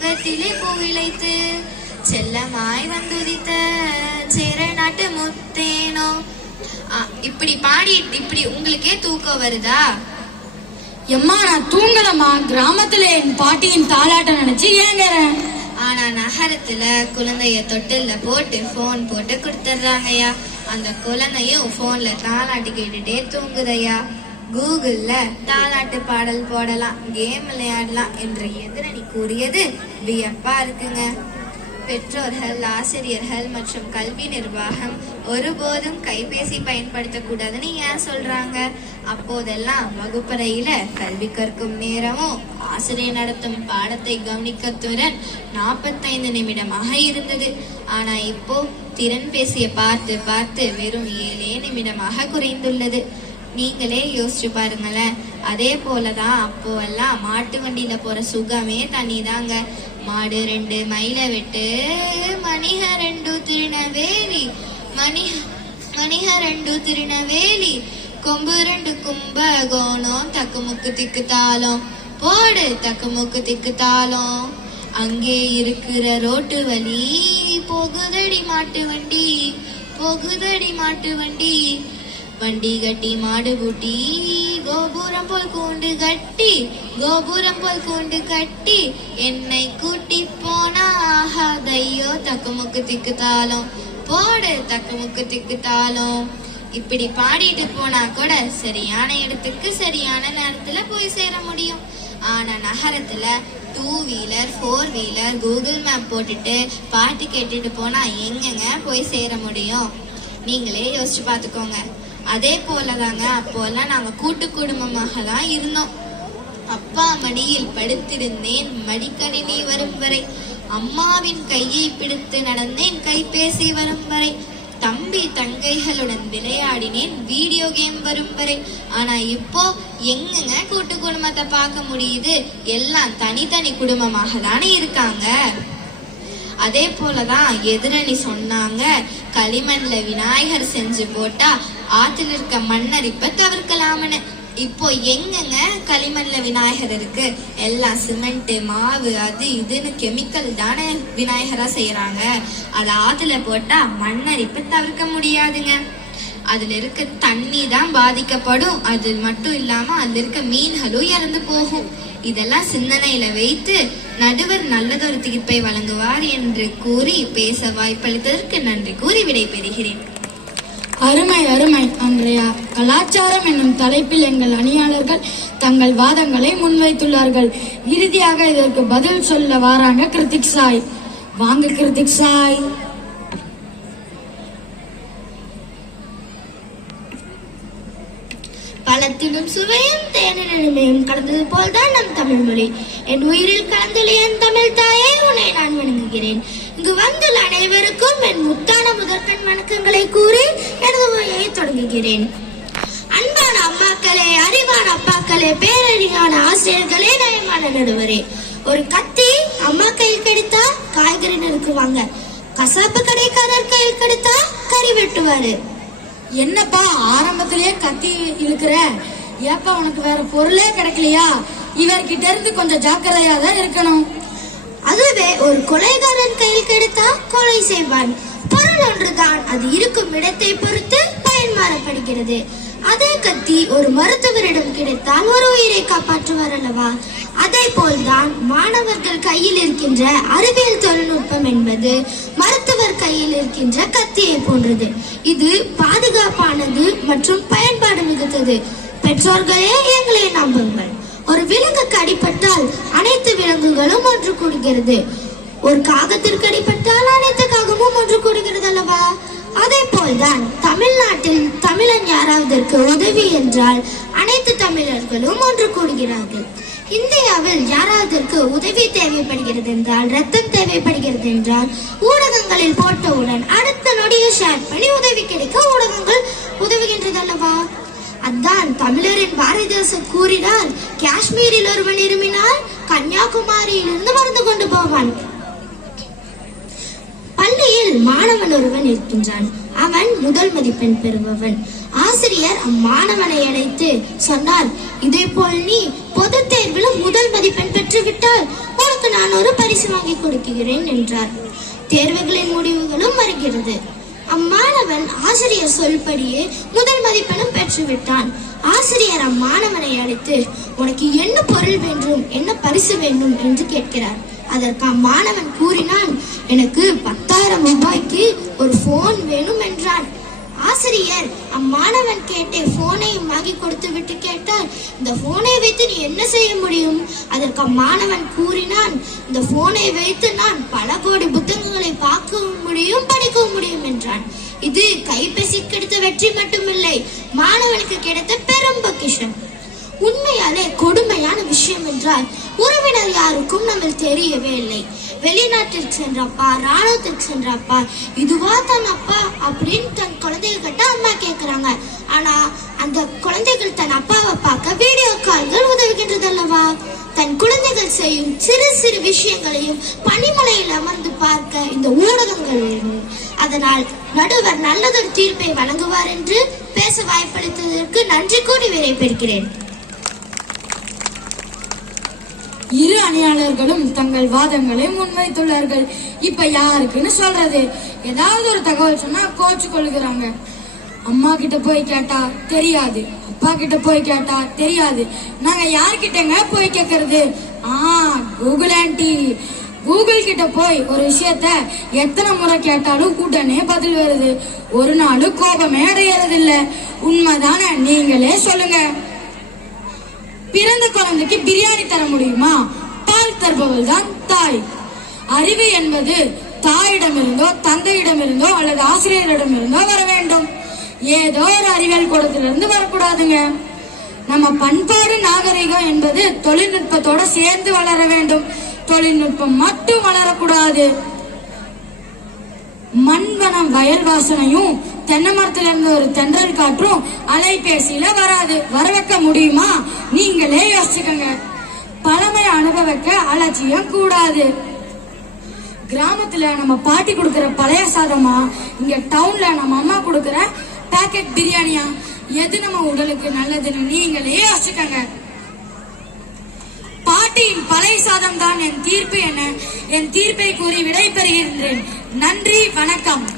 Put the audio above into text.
அங்கத்திலே பூவிளைத்து செல்லமாய் வந்துதித்த சேர நாட்டு முத்தேனோ இப்படி பாடி இப்படி உங்களுக்கே தூக்கம் வருதா? எம்மா நான் தூங்கலம்மா. கிராமத்துல என் பாட்டியின் தாலாட்டம் நினைச்சு ஏங்குறேன் ஆனா நகரத்துல குழந்தைய தொட்டில்ல போட்டு ஃபோன் போட்டு கொடுத்துட்றாங்கய்யா அந்த குழந்தையும் ஃபோன்ல தாலாட்டு கேட்டுட்டே தூங்குதையா கூகுள்ல தாலாட்டு பாடல் போடலாம் கேம் விளையாடலாம் என்று எதிரணி கூறியது வியப்பா இருக்குங்க. பெற்றோர்கள் ஆசிரியர்கள் மற்றும் கல்வி நிர்வாகம் ஒருபோதும் கைபேசி பயன்படுத்தக்கூடாதுன்னு ஏன் சொல்றாங்க? அப்போதெல்லாம் வகுப்பறையில கல்வி கற்கும் நேரமும் ஆசிரியர் நடத்தும் பாடத்தை கவனிக்கத்துடன் நாற்பத்தைந்து நிமிடமாக இருந்தது. ஆனா இப்போ திறன் பேசிய பார்த்து பார்த்து வெறும் ஏழே நிமிடமாக குறைந்துள்ளது. நீங்களே யோசிச்சு பாருங்களேன். அதே போலதான் அப்போ எல்லாம் மாட்டு வண்டியில போற சுகமே தனிதாங்க. மாடு ரெண்டு மயில வெட்டு மணிக ரெண்டு திருநவேலி மணி மணிக ரெண்டு திருநவேலி கொம்பு ரெண்டு கும்பகோணம் தக்குமுக்கு திக்கு தாளம் போடு தக்குமுக்கு திக்கு தாளம். அங்கே இருக்கிற ரோட்டு வழி போகுதடி மாட்டு வண்டி போகுதடி மாட்டு வண்டி. வண்டி கட்டி மாடு பூட்டி கோபுரம் போல் கூண்டு கட்டி கோபுரம் போல் கூண்டு கட்டி என்னை கூட்டி போனா ஆகாதையோ தக்குமுக்கு திக்கு தாளம். போடு தக்குமுக்கு திக்கு தாளம். இப்படி பாடிட்டு போனா கூட சரியான இடத்துக்கு சரியான நேரத்துல போய் சேர முடியும். ஆனா நகரத்துல two wheeler four wheeler Google map போட்டுட்டு பாட்டு கேட்டுட்டு போனா எங்கெங்க போய் சேர முடியும்? நீங்களே யோசிச்சு பார்த்துக்கோங்க அதே போலதாங்க அப்போல்லாம் நாங்க கூட்டு குடும்பமாக தான் இருந்தோம். அப்பா மடியில் படுத்திருந்தேன் மடிக்கணினி வரும் வரை. அம்மாவின் கையை பிடித்து நடந்தேன் கைபேசி வரும் வரை. தம்பி தங்கைகளுடன் விளையாடினேன் வீடியோ கேம் வரும் வரை. ஆனா இப்போ எங்கங்க கூட்டு குடும்பத்தை பார்க்க முடியுது? எல்லாம் தனித்தனி குடும்பமாக தானே இருக்காங்க. அதே போலதான் எதிரணி சொன்னாங்க களிமண்ல விநாயகர் செஞ்சு போட்டா ஆற்றில் இருக்க மண்ணரிப்ப தவிர்க்கலாம்னு. இப்போ எங்கங்க களிமண்ல விநாயகர் இருக்கு? எல்லாம் சிமெண்ட் மாவு அது இதுன்னு கெமிக்கல் தானே விநாயகரா செய்யறாங்க அது ஆத்துல போட்டா மண்ணரிப்பை தவிர்க்க முடியாதுங்க. அதுல இருக்க தண்ணி தான் பாதிக்கப்படும். அது மட்டும் இல்லாம அதுல இருக்க மீன்களும் இறந்து போகும். இதெல்லாம் சிந்தனையில வைத்து நடுவர் நல்லதொரு தீர்ப்பை வழங்குவார் என்று கூறி பேச வாய்ப்பளித்ததற்கு நன்றி கூறி விடைபெறுகிறேன். அருமை அருமை அன்றைய. கலாச்சாரம் என்னும் தலைப்பில் எங்கள் அணியாளர்கள் தங்கள் வாதங்களை முன்வைத்துள்ளார்கள். இறுதியாக இதற்கு பதில் சொல்ல வாராங்க கிருத்திக் சாய். வாங்க கிருத்திக் சாய். பழத்திலும் சுவையும் தேனினுமையும் கலந்தது போல்தான் நம் தமிழ் மொழி. என் உயிரில் கலந்துள்ள என் தமிழ் தாயே உன்னை நான் வணங்குகிறேன். இங்கு வந்துள்ள அனைவருக்கும் என் முத்தான முதற்கண் வணக்கங்களை கூறி உரையை தொடங்குகிறேன். அன்பான அம்மாக்களே அறிவான அப்பாக்களே பேரறிவான ஆசிரியர்களே நயமான நடுவரே. ஒரு கத்தி அம்மா கையில் கிடைத்தா காய்கறி நறுக்குவாங்க கசாப்பு கடைக்காரர் கையில் கிடைத்தா கறி வெட்டுவாரு. என்னப்பா ஆரம்பத்திலேயே கத்தி இழுக்கிற? ஏப்பா உனக்கு வேற பொருளே கிடைக்கலையா? இவர்கிட்ட இருந்து கொஞ்சம் ஜாக்கிரதையா தான் இருக்கணும். அதுவே ஒரு கொலைகாரன் கையில் கெடுத்தா கொலை செய்வான். பொருள் ஒன்றுதான். அது இருக்கும் இடத்தை பொறுத்து பயன் மாறப்படுகிறது அதே கத்தி ஒரு மருத்துவரிடம் கிடைத்தால் ஒரு உயிரை காப்பாற்றுவார் அல்லவா? அதே போல்தான் மாணவர்கள் கையில் இருக்கின்ற அறிவியல் தொழில்நுட்பம் என்பது மருத்துவர் கையில் இருக்கின்ற கத்தியை போன்றது. இது பாதுகாப்பானது மற்றும் பயன்பாடு மிகுத்தது. பெற்றோர்களே எங்களை நம்புங்கள். ஒரு விலங்குக்கு அடிபட்டால் அனைத்து விலங்குகளும் ஒன்று கூடுகிறது. ஒரு காகத்திற்கு அடிபட்டால் உதவி என்றால் அனைத்து தமிழர்களும் ஒன்று கூடுகிறார்கள். இந்தியாவில் யாராவதற்கு உதவி தேவைப்படுகிறது என்றால் ரத்தம் தேவைப்படுகிறது என்றால் ஊடகங்களில் போட்டவுடன் அடுத்த நொடியை ஷேர் பண்ணி உதவி கிடைக்க ஊடகங்கள் உதவுகின்றது அல்லவா அதான் தமிழரின் பாரதிதாசன் கூறினால் காஷ்மீரில் ஒருவன் இருமினால் கன்னியாகுமரியிலிருந்து மறந்து கொண்டு போவான். பள்ளியில் மாணவன் ஒருவன் இருக்கின்றான். அவன் முதல் மதிப்பெண் பெறுபவன். ஆசிரியர் அம்மாணவனை அழைத்து சொன்னார் இதே போல் நீ பொது தேர்வில் முதல் மதிப்பெண் பெற்றுவிட்டால் உனக்கு நான் ஒரு பரிசு வாங்கி கொடுக்கிறேன் என்றார். தேர்வுகளின் முடிவுகளும் வருகிறது. அம்மாணவன் ஆசிரியர் சொல்படியே முதல் மதிப்பெண்ணும் பெற்றுவிட்டான். ஆசிரியர் அம்மாணவனை அழைத்து உனக்கு என்ன பொருள் வேண்டும் என்ன பரிசு வேண்டும்? என்று கேட்கிறார். அதற்கு அம்மாணவன் கூறினான் எனக்கு பத்தாயிரம் ரூபாய்க்கு ஒரு போன் வேணும் என்றான். ஆசிரியர் அம்மாணவன் கேட்டே போனையும் வாங்கி கொடுத்து விட்டு கேட்டார் இந்த போனை வைத்து நீ என்ன செய்ய முடியும்? அதற்கு அம்மாணவன் கூறினான் இந்த போனை வைத்து நான் பல கோடி புத்தகங்களை பார்க்கவும் முடியும் படிக்கவும் முடியும் என்றான். இது கைபேசி கிடைத்த வெற்றி மட்டுமில்லை மாணவனுக்கு கிடைத்த பெரும் பொக்கிஷம். உண்மையாலே கொடுமையான விஷயம் என்றால் உறவினர் யாருக்கும் நம்ம தெரியவே இல்லை. வெளிநாட்டிற்கு சென்றப்பா ராணுவத்திற்கு சென்றப்பா இதுவா தன் அப்பா அப்படின்னு தன் குழந்தைகள் கிட்ட அம்மா கேட்குறாங்க ஆனா அந்த குழந்தைகள் தன் அப்பாவை பார்க்க வீடியோ கால்கள் உதவுகின்றது அல்லவா தன் குழந்தைகள் செய்யும் சிறு சிறு விஷயங்களையும் பனிமலையில் அமர்ந்து பார்க்க இந்த ஊடகங்கள் வேணும். அதனால் நடுவர் நல்லதொரு தீர்ப்பை வழங்குவார் என்று பேச வாய்ப்பளித்ததற்கு நன்றி கூறி விடைபெறுகிறேன். இரு அணியாளர்களும் தங்கள் வாதங்களை முன்வைத்துள்ளார்கள். இப்ப யாருக்குன்னு சொல்றது? ஏதாவது ஒரு தகவல் சொன்னா கோச்சு கொள்கிறாங்க. அம்மா கிட்ட போய் கேட்டா தெரியாது. அப்பா கிட்ட போய் கேட்டா தெரியாது. நாங்க யார்கிட்டங்க போய் கேக்குறது? ஆ கூகுள் ஆண்டி. கூகுள் கிட்ட போய் ஒரு விஷயத்த எத்தனை முறை கேட்டாலும் உடனே பதில் வருது. ஒரு நாளும் கோபமே அடையறது இல்ல உண்மைதானே? நீங்களே சொல்லுங்க. பிறந்த குழந்தைக்கு பிரியாணி தர முடியுமா? பால் தருபவள் தான் தாய். அறிவு என்பது தாயிடமிருந்தோ தந்தையிடமிருந்தோ அல்லது ஆசிரியரிடமிருந்தோ வர வேண்டும். ஏதோ ஒரு அறிவியல் கூடத்திலிருந்து வரக்கூடாதுங்க. நம்ம பண்பாடு நாகரிகம் என்பது தொழில்நுட்பத்தோட சேர்ந்து வளர வேண்டும். தொழில்நுட்பம் மட்டும் வளரக்கூடாது. மண்வனம் வயல் வாசனையும் தென்னை மரத்துல இருந்து ஒரு தென்றல் காற்றும் அலைபேசியில வராது. வர வைக்க முடியுமா? நீங்களே யோசிச்சுக்கோங்க. பழமை அனுபவிக்க அலட்சியம் கூடாது. கிராமத்துல நம்ம பாட்டி கொடுக்கற பழைய சாதமா இங்க டவுன்ல நம்ம அம்மா கொடுக்கற பேக்கெட் பிரியாணியா? எது நம்ம உடலுக்கு நல்லதுன்னு நீங்களே யோசிச்சுக்கங்க. பாட்டியின் பழைய சாதம் தான் என் தீர்ப்பு என என் தீர்ப்பை கூறி விடை பெறுகின்றேன் நன்றி வணக்கம்.